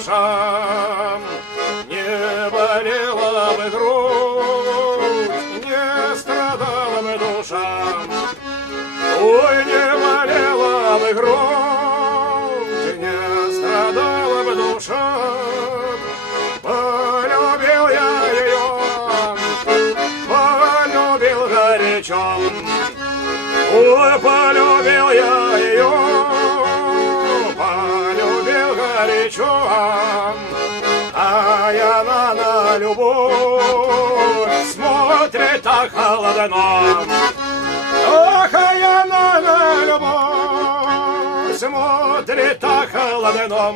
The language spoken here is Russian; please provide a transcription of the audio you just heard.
душам. Не болела бы грудь, не страдала бы душа. Ой, не болела бы грудь, не страдала бы душа. Полюбил я ее, полюбил горячо. Ой, полюбил я ее, полюбил горячо. А я на любовь смотрит так холодно. Ох, а я на любовь смотрит так холодно.